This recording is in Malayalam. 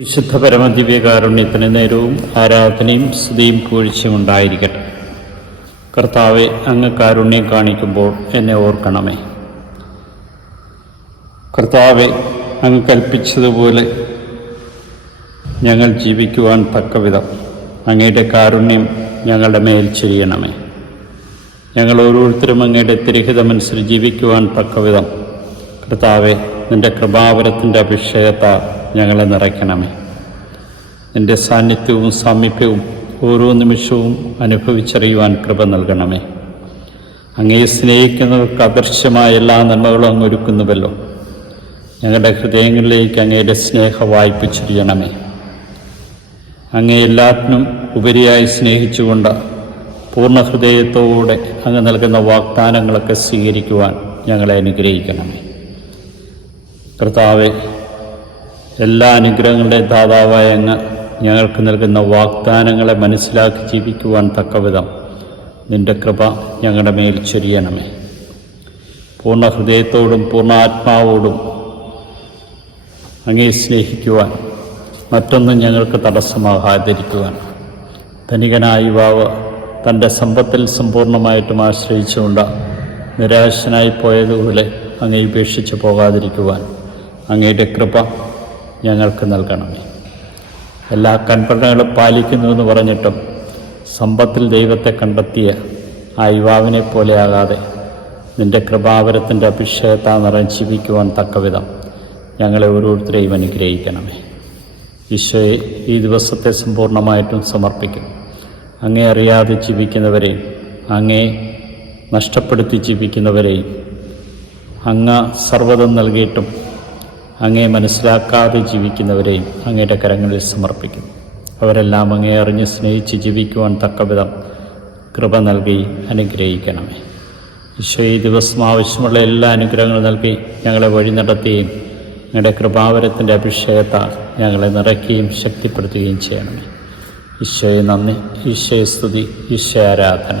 വിശുദ്ധ പരമദിവ്യകാരുണ്യത്തിന് നേരവും ആരാധനയും സ്തുതിയും പൂഴ്ചയും ഉണ്ടായിരിക്കട്ടെ. കർത്താവ് അങ്ങ് കാരുണ്യം കാണിക്കുമ്പോൾ എന്നെ ഓർക്കണമേ. കർത്താവ് അങ്ങ് കൽപ്പിച്ചതുപോലെ ഞങ്ങൾ ജീവിക്കുവാൻ തക്കവിധം അങ്ങയുടെ കാരുണ്യം ഞങ്ങളുടെ മേൽ ചെയ്യണമേ ഞങ്ങൾ ഓരോരുത്തരും അങ്ങയുടെ തിരഹിതമനുസരിച്ച് ജീവിക്കുവാൻ തക്കവിധം. കർത്താവെ നിന്റെ കൃപാവരത്തിന്റെ അഭിഷേകത്താൽ ഞങ്ങളെ നിറയ്ക്കണമേ. നിന്റെ സാന്നിധ്യവും സാമീപ്യവും ഓരോ നിമിഷവും അനുഭവിച്ചറിയുവാൻ കൃപ നൽകണമേ. അങ്ങയെ സ്നേഹിക്കുന്നവർക്ക് അദൃശ്യമായ എല്ലാ നന്മകളും അങ്ങ് ഒരുക്കുന്നുവല്ലോ. ഞങ്ങളുടെ ഹൃദയങ്ങളിലേക്ക് അങ്ങയുടെ സ്നേഹ വായ്പിച്ചിരിയണമേ. ചൊരിയണമേ അങ്ങേ എല്ലാത്തിനും ഉപരിയായി സ്നേഹിച്ചുകൊണ്ട് പൂർണ ഹൃദയത്തോടെ അങ്ങ് നൽകുന്ന വാഗ്ദാനങ്ങളൊക്കെ സ്വീകരിക്കുവാൻ ഞങ്ങളെ അനുഗ്രഹിക്കണമേ. കർത്താവെ എല്ലാ അനുഗ്രഹങ്ങളുടെ ദാതാവായ അങ്ങ് ഞങ്ങൾക്ക് നൽകുന്ന വാഗ്ദാനങ്ങളെ മനസ്സിലാക്കി ജീവിക്കുവാൻ തക്കവിധം. നിന്റെ കൃപ ഞങ്ങളുടെ മേൽ ചൊരിയണമേ. പൂർണ ഹൃദയത്തോടും പൂർണ ആത്മാവോടും അങ്ങേ സ്നേഹിക്കുവാൻ മറ്റൊന്നും ഞങ്ങൾക്ക് തടസ്സമാകാതിരിക്കുവാൻ. ധനികനായ യുവാവ് തന്റെ സമ്പത്തിൽ സമ്പൂർണമായിട്ടും ആശ്രയിച്ചുകൊണ്ട് നിരാശനായി പോയതുപോലെ അങ്ങേ ഉപേക്ഷിച്ച് പോകാതിരിക്കുവാൻ അങ്ങയുടെ കൃപ ഞങ്ങൾക്ക് നൽകണമേ. എല്ലാ കൽപ്പനകളും പാലിക്കുന്നുവെന്ന് പറഞ്ഞിട്ടും സമ്പത്തിൽ ദൈവത്തെ കണ്ടെത്തിയ ആ യുവാവിനെ പോലെയാകാതെ നിന്റെ കൃപാവരത്തിന്റെ അഭിഷേകത്താ നിറഞ്ഞ് ജീവിക്കുവാൻ തക്കവിധം ഞങ്ങളെ ഓരോരുത്തരെയും അനുഗ്രഹിക്കണമേ. ഈശോയെ ഈ ദിവസത്തെ സമ്പൂർണമായിട്ടും സമർപ്പിക്കും. അങ്ങേ അറിയാതെ ജീവിക്കുന്നവരെയും അങ്ങേ നഷ്ടപ്പെടുത്തി ജീവിക്കുന്നവരെയും അങ്ങ് സർവതം നൽകിയിട്ടും അങ്ങേ മനസ്സിലാക്കാതെ ജീവിക്കുന്നവരെയും അങ്ങയുടെ കരങ്ങളിൽ സമർപ്പിക്കുന്നു. അവരെല്ലാം അങ്ങേ അറിഞ്ഞ് സ്നേഹിച്ച് ജീവിക്കുവാൻ തക്കവിധം കൃപ നൽകി അനുഗ്രഹിക്കണമേ. ഈശോ ഈ ദിവസം ആവശ്യമുള്ള എല്ലാ അനുഗ്രഹങ്ങളും നൽകി ഞങ്ങളെ വഴി നടത്തുകയും ഞങ്ങളുടെ കൃപാവരത്തിന്റെ അഭിഷേകത്താൽ ഞങ്ങളെ നിറയ്ക്കുകയും ശക്തിപ്പെടുത്തുകയും ചെയ്യണമേ. ഈശോയെ നന്ദി ഈശോയെ സ്തുതി ഈശോ ആരാധന.